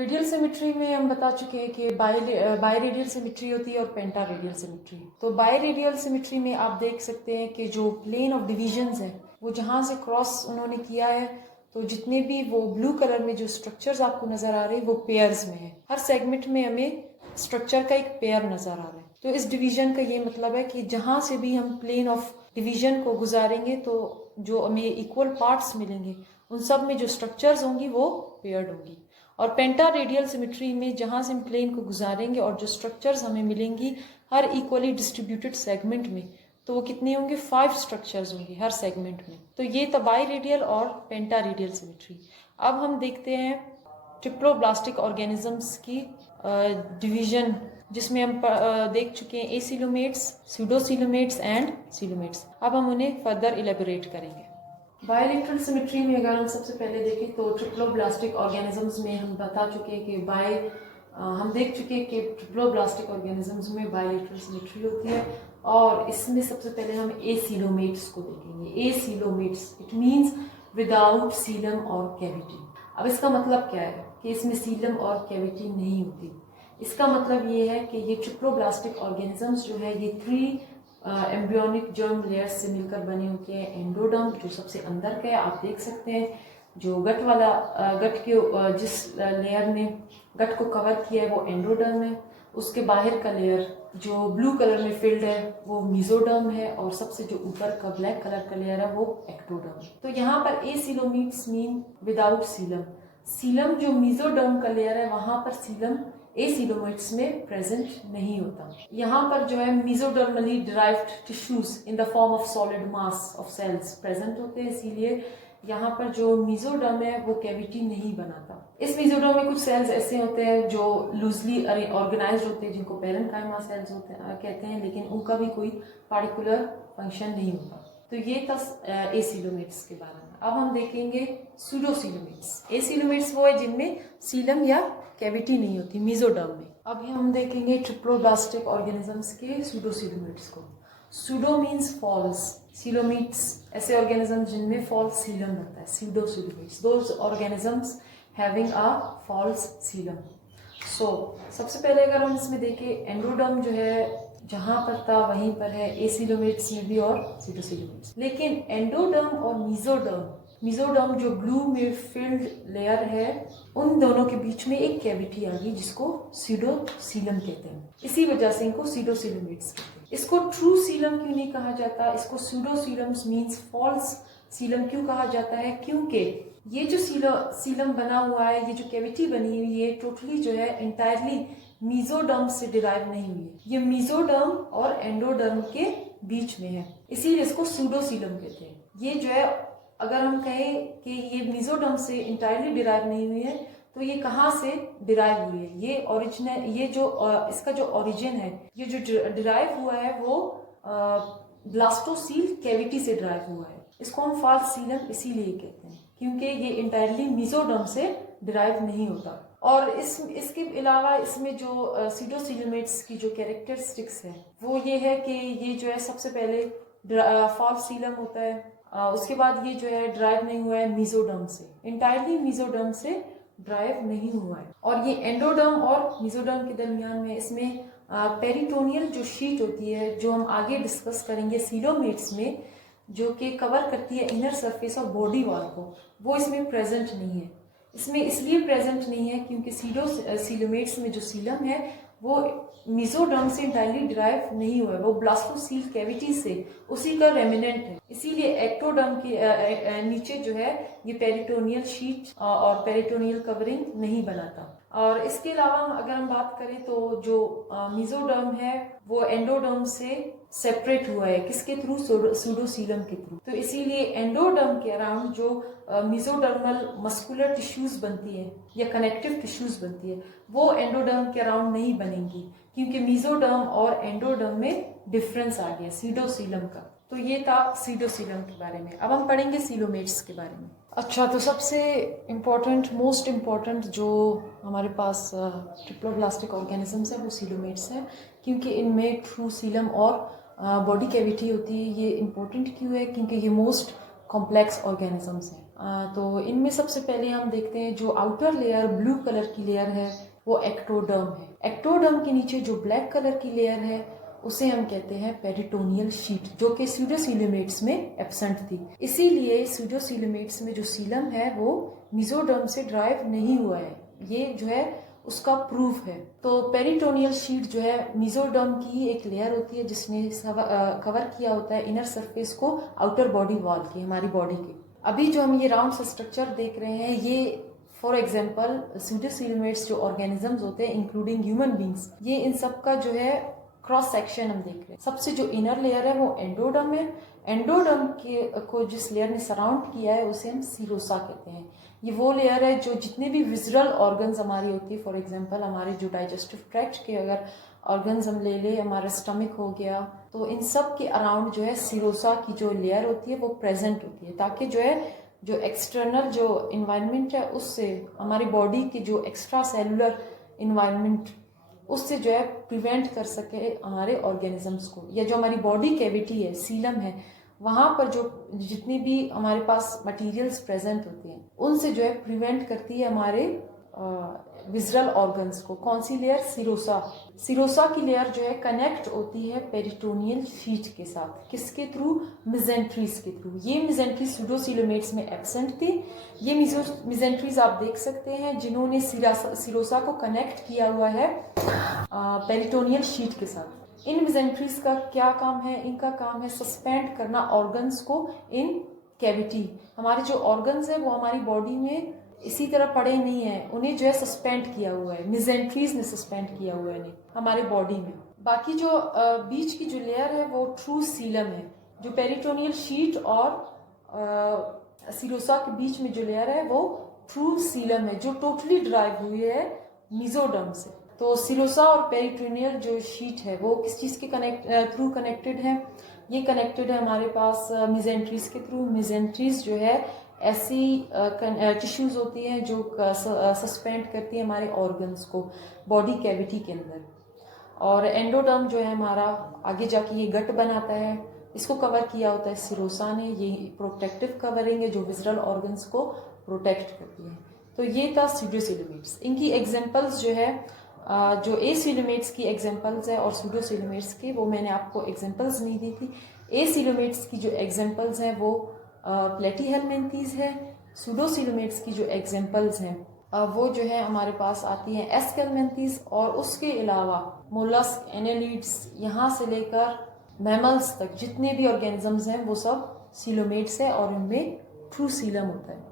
Radial symmetry में हम बता चुके हैं कि बायरेडियल सिमेट्री होती है और पेंटा रेडियल सिमेट्री। तो बायरेडियल सिमेट्री में आप देख सकते हैं कि जो प्लेन ऑफ डिविजन्स है वो जहाँ से क्रॉस उन्होंने किया है, तो जितने भी वो ब्लू कलर में जो स्ट्रक्चर्स आपको नजर आ रहे हैं वो पेयर्स में है। हर सेगमेंट में हमें स्ट्रक्चर का एक पेयर नजर आ रहा है। तो इस डिवीजन का ये मतलब है कि जहाँ से भी हम प्लेन ऑफ डिवीजन को गुजारेंगे तो जो हमें इक्वल पार्ट्स मिलेंगे उन सब में जो स्ट्रक्चर्स होंगी वो पेयर्ड होंगी। और पेंटा रेडियल सिमेट्री में जहाँ से हम प्लेन को गुजारेंगे और जो स्ट्रक्चर्स हमें मिलेंगी हर इक्वली डिस्ट्रीब्यूटेड सेगमेंट में, तो वो कितने होंगे, 5 स्ट्रक्चर्स होंगे हर सेगमेंट में। तो ये था बाई रेडियल और पेंटा रेडियल सिमेट्री। अब हम देखते हैं ट्रिप्लोब्लास्टिक ऑर्गेनिजम्स की डिवीजन, जिसमें हम देख चुके हैं एसिलोमेट्स, स्यूडोसिलोमेट्स एंड सिलोमेट्स। अब हम उन्हें फर्दर इलेबोरेट करेंगे। बायलेटरल सिमेट्री में अगर हम सबसे पहले देखें तो ट्रिप्लोब्लास्टिक ऑर्गेनिजम्स में हम बता चुके हैं कि हम देख चुके हैं कि ट्रिप्लोब्लास्टिक ऑर्गेनिजम्स में बायलेटरल सिमेट्री होती है। और इसमें सबसे पहले हम एसिलोमेट्स को देखेंगे। Acoelomates it means without Seelam और कैविटी। अब इसका मतलब क्या है कि इसमें सीलम और कैविटी नहीं होती। इसका मतलब ये है कि ये ट्रिप्लोब्लास्टिक ऑर्गेनिजम्स जो है ये 3 एम्ब्रियोनिक जर्म लेयर्स से मिलकर बने होते हैं। एंडोडर्म जो सबसे अंदर का है, आप देख सकते हैं जो गट वाला गट के जिस लेयर ने गट को कवर किया है वो एंडोडर्म है। उसके बाहर का लेयर जो ब्लू कलर में फिल्ड है वो मेसोडर्म है, और सबसे जो ऊपर का ब्लैक कलर का लेयर है वो एक्टोडर्म है। तो यहाँ पर acoelomates mean without Seelam. Seelam जो मेसोडर्म का लेयर है वहां पर सीलम एसिलोमेट्स में प्रेजेंट नहीं होता। यहाँ पर जो है मेसोडर्मली derived tissues in the form of solid mass of cells present होते हैं, इसीलिए यहाँ पर जो मेसोडर्म है वो कैविटी नहीं बनाता। इस मेसोडर्म में कुछ सेल्स ऐसे होते हैं जो लूजली ऑर्गेनाइज्ड होते हैं, जिनको पेरेन्काइमा सेल्स कहते हैं, लेकिन उनका भी कोई पार्टिकुलर फंक्शन नहीं होता। तो ये था एसिलोमेट्स के बारे में। अब हम देखेंगे सूडोसिलोमेट्स। एसिलोमेट्स वो है जिनमें सीलम या कैविटी नहीं होती मेसोडर्म में। अब हम देखेंगे ट्रिप्लोब्लास्टिक ऑर्गेनिजम्स के सूडोसिलोमेट्स को। सूडो मीन्स फॉल्स, सिलोमेट्स ऐसे ऑर्गेनिज्म जिनमें फॉल्स सीलम रहता है, pseudocoelomates those organisms having a false coelom. So सबसे पहले अगर हम इसमें देखें, एंडोडर्म जो है जहां पर था वहीं पर है एसिलोमेट्स में भी और सूडोसिलोमेट्स। लेकिन एंडोडर्म और मेसोडर्म जो ब्लू में फिल्ड लेयर है उन दोनों के बीच में एक कैविटी आ गई जिसको सूडोसीलम कहते हैं। इसी वजह से इनको सूडोसिलोमेट्स कहते हैं। इसको ट्रू सीलम क्यों नहीं कहा जाता, इसको सूडोसीलम्स मीन्स फॉल्स सीलम क्यों कहा जाता है, क्योंकि ये जो सीलम बना हुआ है, ये जो कैविटी बनी हुई है टोटली जो है इंटायरली मेसोडर्म से डिराइव नहीं हुई है। ये मेसोडर्म और एंडोडर्म के बीच में है, इसीलिए इसको सूडोसीलम कहते हैं। ये जो है अगर हम कहें कि ये मेसोडर्म से इंटायरली डिराइव नहीं हुई है तो ये कहाँ से डिराइव हुई है, ये ओरिजिनल, ये जो इसका जो ओरिजिन है, ये जो डिराइव हुआ है वो ब्लास्टोसील कैविटी से डिराइव हुआ है। इसको हम फॉल्स सीलम इसीलिए कहते हैं क्योंकि ये इंटायरली मेसोडर्म से डिराइव नहीं होता। और इसके अलावा इसमें जो सूडोसिलोमेट्स की जो कैरेक्टरिस्टिक्स है वो ये है कि ये जो है सबसे पहले फॉल्स सीलम होता है, उसके बाद ये जो है ड्राइव नहीं हुआ है मेसोडर्म से, इंटायरली मेसोडर्म से ड्राइव नहीं हुआ है। और ये एंडोडर्म और मेसोडर्म के दरमियान में इसमें पेरिटोनियल जो शीट होती है जो हम आगे डिस्कस करेंगे सीलोमेट्स में, जो कि कवर करती है inner surface of body wall को, वो इसमें प्रेजेंट नहीं है। इसमें इसलिए प्रेजेंट नहीं है क्योंकि सीलोमेट्स में जो सीलम है वो मेसोडर्म से इंटायरली डिराइव नहीं हुआ है, वो ब्लास्टोसील कैविटी से उसी का रेमिनेंट है। इसीलिए एक्टोडर्म के नीचे जो है ये पेरिटोनियल शीट और पेरिटोनियल कवरिंग नहीं बनाता। और इसके अलावा अगर हम बात करें तो जो मेसोडर्म है वो एंडोडर्म से सेपरेट हुआ है, किसके थ्रू, सूडोसीलम के थ्रू। तो इसीलिए एंडोडर्म के अराउंड जो मेसोडर्मल मस्कुलर टिश्यूज बनती है या कनेक्टिव टिश्यूज बनती है वो एंडोडर्म के अराउंड नहीं बनेंगी क्योंकि मेसोडर्म और एंडोडर्म में डिफरेंस आ गया सूडोसीलम का। तो ये था सूडोसीलम के बारे में। अब हम पढ़ेंगे सीलोमेट्स के बारे में। अच्छा, तो सबसे इम्पोर्टेंट, मोस्ट इम्पोर्टेंट जो हमारे पास ट्रिप्लोब्लास्टिक ऑर्गेनिजम्स है वो सीलोमेट्स है, क्योंकि इनमें ट्रू सीलम और बॉडी कैविटी होती है। ये इम्पोर्टेंट क्यों है, क्योंकि ये मोस्ट कॉम्प्लेक्स ऑर्गेनिजम्स हैं। तो इनमें सबसे पहले हम देखते हैं जो आउटर लेयर ब्लू कलर की लेयर है वो एक्टोडर्म है। एक्टोडर्म के नीचे जो ब्लैक कलर की लेयर है उसे हम कहते हैं पेरिटोनियल शीट, जो कि स्यूडोसीलोमेट्स में एब्सेंट थी। इसीलिए स्यूडोसीलोमेट्स में जो सीलम है वो मेसोडर्म से ड्राइव नहीं हुआ है, ये जो है उसका प्रूफ है। तो पेरिटोनियल शीट जो है मेसोडर्म की एक लेयर होती है जिसने कवर किया होता है इनर सरफेस को आउटर बॉडी वॉल की, हमारी बॉडी के। अभी जो हम ये राउंड सा स्ट्रक्चर देख रहे हैं ये फॉर एग्जाम्पल स्यूडोसीलोमेट्स जो ऑर्गेनिजम्स होते हैं इंक्लूडिंग ह्यूमन बींग्स, ये इन सब का जो है क्रॉस सेक्शन हम देख रहे हैं। सबसे जो इनर लेयर है वो एंडोडर्म है। एंडोडर्म के को जिस लेयर ने सराउंड किया है उसे हम सीरोसा कहते हैं। ये वो लेयर है जो जितने भी विजुअल ऑर्गन्स हमारी होती है, फॉर एग्जांपल हमारे जो डाइजेस्टिव ट्रैक्ट के अगर ऑर्गन्स हम ले ले, हमारा स्टमक हो गया, तो इन सब के अराउंड जो है सीरोसा की जो लेयर होती है वो प्रेजेंट होती है, ताकि जो है जो एक्सटर्नल जो इन्वायरमेंट है उससे हमारी बॉडी की जो एक्स्ट्रा सेलुलर इन्वायरमेंट उससे जो है प्रिवेंट कर सके हमारे ऑर्गेनिजम्स को, या जो हमारी बॉडी कैविटी है, सीलम है, वहाँ पर जो जितनी भी हमारे पास मटेरियल्स प्रेजेंट होते हैं उनसे जो है प्रिवेंट करती है हमारे विजुअल ऑर्गन्स को। कौन सी लेयर? सीरोसा। सीरोसा की लेयर जो है कनेक्ट होती है पेरिटोनियल शीट के साथ। किसके थ्रू? मिजेंट्रीज के थ्रू। ये मिजेंट्रीज स्यूडोसीलोमेट्स में एब्सेंट थी। ये मिजेंट्रीज आप देख सकते हैं जिन्होंने सीरोसा को कनेक्ट किया हुआ है पेरिटोनियल शीट के साथ। इन मिजेंट्रीज का क्या काम है? इनका काम है सस्पेंड करना ऑर्गन्स को इन कैविटी। हमारे जो ऑर्गन्स है वो हमारी बॉडी में इसी तरह पड़े नहीं है, उन्हें जो है सस्पेंड किया हुआ है, मिजेंट्रीज ने सस्पेंड किया हुआ है इन्हें हमारे बॉडी में। बाकी जो बीच की जो लेयर है वो ट्रू सीलम है। जो पेरिटोनियल शीट और सीरोसा के बीच में जो लेयर है वो ट्रू सीलम है, जो टोटली ड्राइव हुई है मेसोडर्म से। तो सीरोसा और पेरिटोनियल जो शीट है वो किस चीज़ के थ्रू कनेक्टेड है? ये कनेक्टेड है हमारे पास मिजेंट्रीज के थ्रू। मिजेंट्रीज जो है ऐसी टिश्यूज होती हैं जो सस्पेंड करती है हमारे ऑर्गन्स को बॉडी कैविटी के अंदर। और एंडोडर्म जो है हमारा आगे जाके ये गट बनाता है, इसको कवर किया होता है सीरोसा ने। ये प्रोटेक्टिव कवरिंग है जो विजुअल ऑर्गन्स को प्रोटेक्ट करती है। तो ये था स्यूडोसीलोमेट्स। इनकी एग्जांपल्स जो है जो एसीलोमेट्स की एग्जांपल्स है और स्यूडोसीलोमेट्स की, वो मैंने आपको एग्जांपल्स नहीं दी थी। एसीलोमेट्स की जो एग्जांपल्स हैं वो प्लेटीहेलमिन्थीज है। स्यूडोसीलोमेट्स की जो एग्जांपल्स हैं वो जो है हमारे पास आती हैं एस्केलमेंथीज, और उसके अलावा मोलस्क, एनेलिड्स, यहाँ से लेकर मैमल्स तक जितने भी ऑर्गेनिजम्स हैं वो सब सीलोमेट्स है और इनमें ट्रू सीलम होता है।